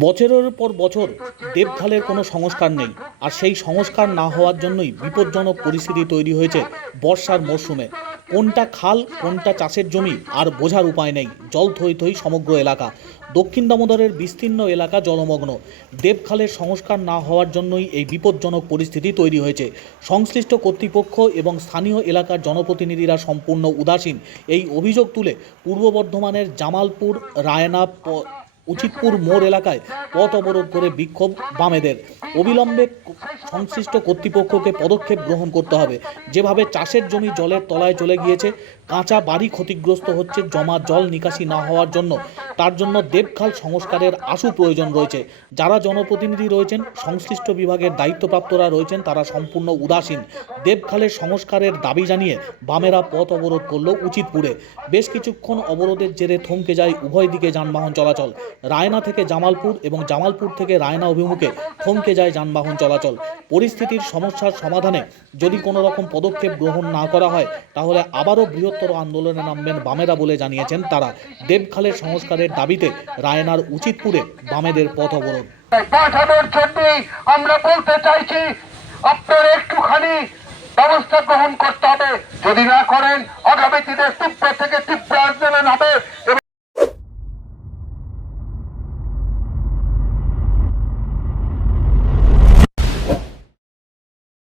বছরের পর বছর দেবখালের কোনো সংস্কার নেই। আর সেই সংস্কার না হওয়ার জন্যই বিপজ্জনক পরিস্থিতি তৈরি হয়েছে বর্ষার মরশুমে। কোনটা খাল, কোনটা চাষের জমি, আর বোঝার উপায় নেই। জল থই থই সমগ্র এলাকা। দক্ষিণ দামোদরের বিস্তীর্ণ এলাকা জলমগ্ন। দেবখালের সংস্কার না হওয়ার জন্যই এই বিপজ্জনক পরিস্থিতি তৈরি হয়েছে। সংশ্লিষ্ট কর্তৃপক্ষ এবং স্থানীয় এলাকার জনপ্রতিনিধিরা সম্পূর্ণ উদাসীন। এই অভিযোগ তুলে পূর্ব বর্ধমানের জামালপুর, রায়না উচিতপুর মোড় এলাকায় পথ অবরোধ করে বিক্ষোভ বামেদের। অবিলম্বে সংশ্লিষ্ট কর্তৃপক্ষকে পদক্ষেপ গ্রহণ করতে হবে। যেভাবে চাষের জমি জলের তলায় চলে গিয়েছে, কাঁচা বাড়ি ক্ষতিগ্রস্ত হচ্ছে, জমা জল নিকাশি না হওয়ার জন্য। তার জন্য দেবখাল সংস্কারের আশু প্রয়োজন রয়েছে। যারা জনপ্রতিনিধি রয়েছেন, সংশ্লিষ্ট বিভাগের দায়িত্বপ্রাপ্তরা রয়েছেন, তারা সম্পূর্ণ উদাসীন। দেবখালের সংস্কারের দাবি জানিয়ে বামেরা পথ অবরোধ করল উচিতপুরে। বেশ কিছুক্ষণ অবরোধের জেরে থমকে যায় উভয় দিকে যানবাহন চলাচল। রায়না থেকে জামালপুর এবং জামালপুর থেকে রায়না অভিমুখে থমকে যায় যানবাহন চলাচল। পরিস্থিতির সমস্যার সমাধানে যদি কোনো রকম পদক্ষেপ গ্রহণ না করা হয়, তাহলে আবারও বৃহত্তর আন্দোলনে নামবেন বামেরা বলে জানিয়েছেন তারা। দেবখালের সংস্কারের দাবিতে রায়নার উচিতপুরে বামেদের পথ অবরোধ। পাঠানোর আমরা বলতে চাইছি, আপনার একটুখানি ব্যবস্থা গ্রহণ করতে হবে। যদি না করেন আগামী দিনে তীব্র থেকে তীব্র আন্দোলন হবে।